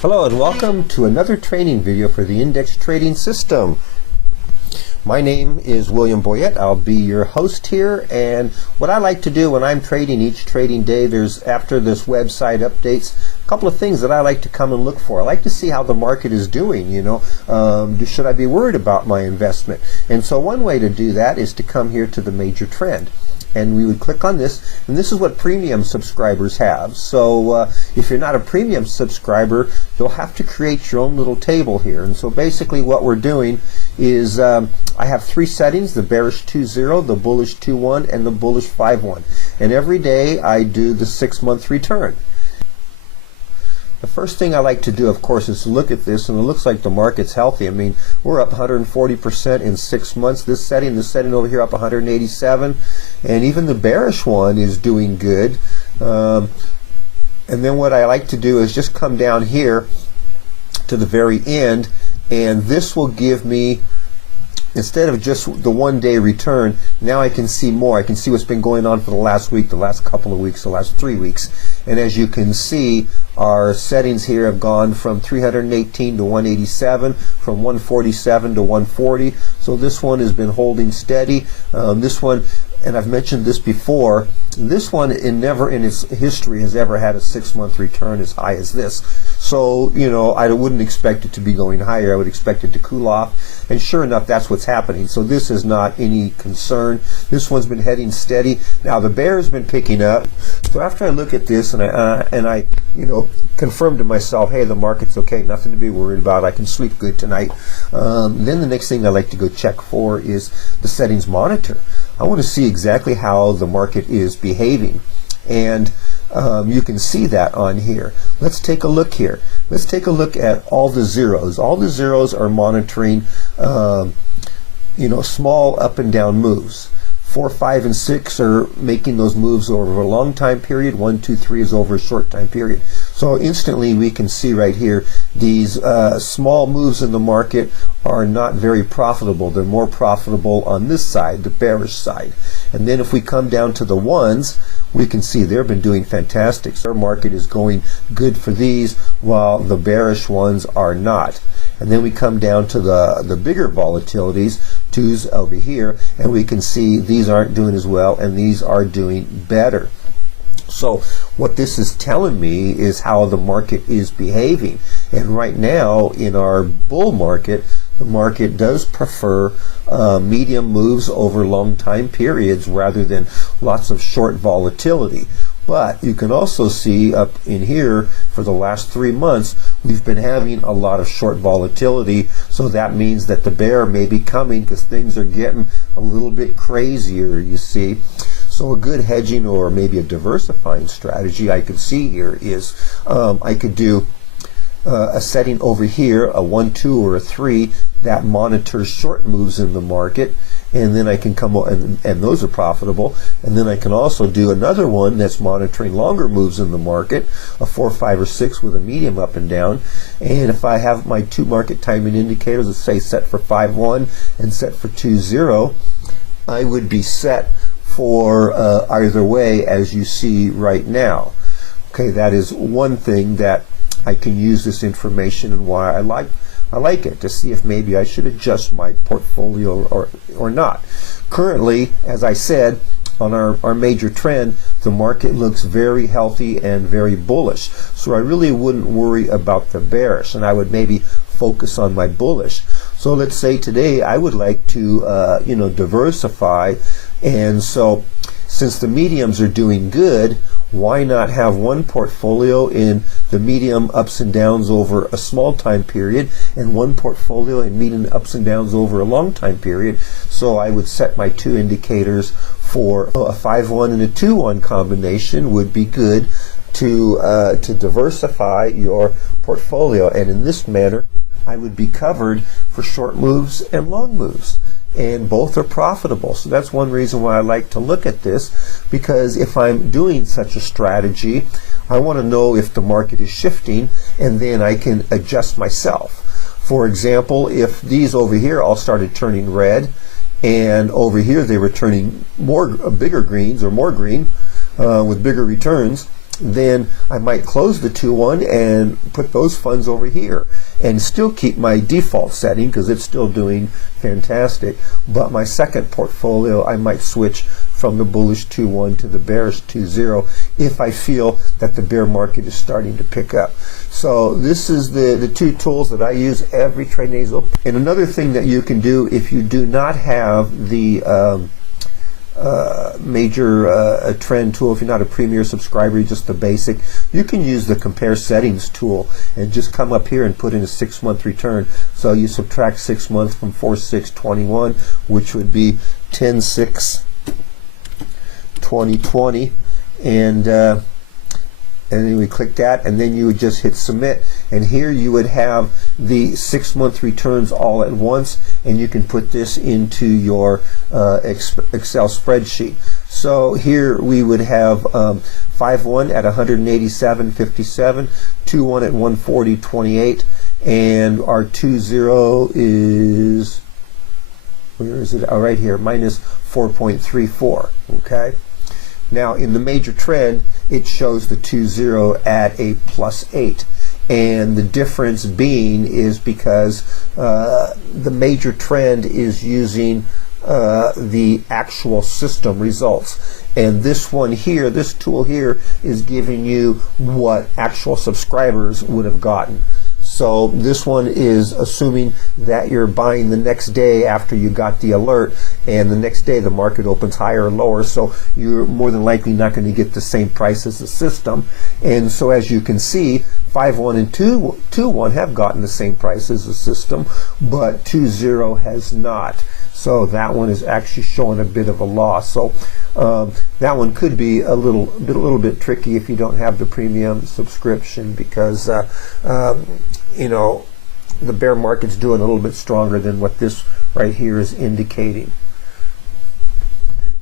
Hello and welcome to another training video for the index trading system. My name is William Boyette. I'll be your host here, and what I like to do when I'm trading each trading day, after this website updates, a couple of things that I like to come and look for. I like to see how the market is doing, should I be worried about my investment? And so one way to do that is to come here to the major trend. And we would click on this, and this is what premium subscribers have. So if you're not a premium subscriber, you'll have to create your own little table here. And so basically what we're doing is I have three settings: the bearish 2.0, the bullish 2.1, and the bullish 5.1. And every day I do the 6-month return. The first thing I like to do, of course, is to look at this, and it looks like the market's healthy. I mean, we're up 140% in 6 months. This setting over here up 187, and even the bearish one is doing good. And then what I like to do is just come down here to the very end, and this will give me, instead of just the 1-day return, now I can see more. I can see what's been going on for the last week, the last couple of weeks, the last 3 weeks. And as you can see, our settings here have gone from 318 to 187, from 147 to 140. So this one has been holding steady. This one, and I've mentioned this before, this one never in its history has ever had a 6-month return as high as this. So, I wouldn't expect it to be going higher. I would expect it to cool off. And sure enough, that's what's happening. So this is not any concern. This one's been heading steady. Now the bear has been picking up. So after I look at this and I confirm to myself, hey, the market's okay, nothing to be worried about, I can sleep good tonight. Then the next thing I like to go check for is the settings monitor. I want to see exactly how the market is behaving. And you can see that on here. Let's take a look here. Let's take a look at all the zeros. All the zeros are monitoring, small up and down moves. 4, 5, and 6 are making those moves over a long time period. 1, 2, 3 is over a short time period. So instantly we can see right here these small moves in the market are not very profitable. They're more profitable on this side, the bearish side. And then if we come down to the ones, we can see they've been doing fantastic. So our market is going good for these, while the bearish ones are not. And then we come down to the bigger volatilities, 2s over here, and we can see these aren't doing as well, and these are doing better. So what this is telling me is how the market is behaving. And right now in our bull market, the market does prefer medium moves over long time periods rather than lots of short volatility. But you can also see up in here, for the last 3 months, we've been having a lot of short volatility. So that means that the bear may be coming because things are getting a little bit crazier, you see. So a good hedging or maybe a diversifying strategy I could see here is I could do a setting over here, a 1, 2, or a 3 that monitors short moves in the market, and then I can come and those are profitable. And then I can also do another one that's monitoring longer moves in the market, a 4, 5, or 6 with a medium up and down. And if I have my 2 market timing indicators, let's say set for 5.1 and set for 2.0, I would be set for either way, as you see right now. Okay, that is one thing that I can use this information, and why I like it, to see if maybe I should adjust my portfolio or not. Currently, as I said, on our major trend, the market looks very healthy and very bullish. So I really wouldn't worry about the bearish, and I would maybe focus on my bullish. So let's say today I would like to diversify, and so since the mediums are doing good, why not have one portfolio in the medium ups and downs over a small time period, and one portfolio in medium ups and downs over a long time period? So I would set my 2 indicators for a 5.1 and a 2.1 combination would be good to diversify your portfolio. And in this manner, I would be covered for short moves and long moves. And both are profitable. So that's one reason why I like to look at this, because if I'm doing such a strategy, I want to know if the market is shifting, and then I can adjust myself. For example, if these over here all started turning red, and over here they were turning bigger greens or more green with bigger returns, then I might close the 2-1 and put those funds over here and still keep my default setting because it's still doing fantastic. But my second portfolio, I might switch from the bullish 2-1 to the bearish 2-0 if I feel that the bear market is starting to pick up. So this is the two tools that I use every trading day. And another thing that you can do if you do not have the major trend tool, if you're not a premier subscriber, just the basic, you can use the compare settings tool and just come up here and put in a 6-month return. So you subtract 6 months from 4/6/21, which would be 10/6/2020, and then we click that, and then you would just hit submit, and here you would have the 6-month returns all at once, and you can put this into your Excel spreadsheet. So here we would have 5-1 at 187.57, 2-1 at 140.28, and our 2-0 is, where is it? Oh, right here, minus 4.34. Okay. Now in the major trend, it shows the 2-0 at a +8, and the difference being is because the major trend is using the actual system results, and this one here, this tool here, is giving you what actual subscribers would have gotten. So this one is assuming that you're buying the next day after you got the alert, and the next day the market opens higher or lower, so you're more than likely not going to get the same price as the system. And so as you can see, 5-1 and 2-1 have gotten the same price as the system, but 2-0 has not. So that one is actually showing a bit of a loss. So that one could be a little bit tricky if you don't have the premium subscription, because you know, the bear market's doing a little bit stronger than what this right here is indicating.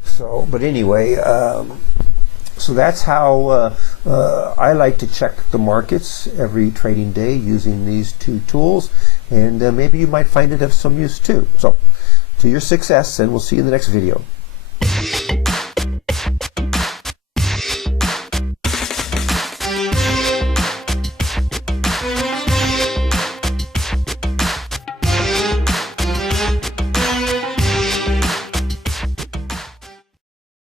So, but anyway, so that's how I like to check the markets every trading day using these two tools, and maybe you might find it of some use too. So, to your success, and we'll see you in the next video.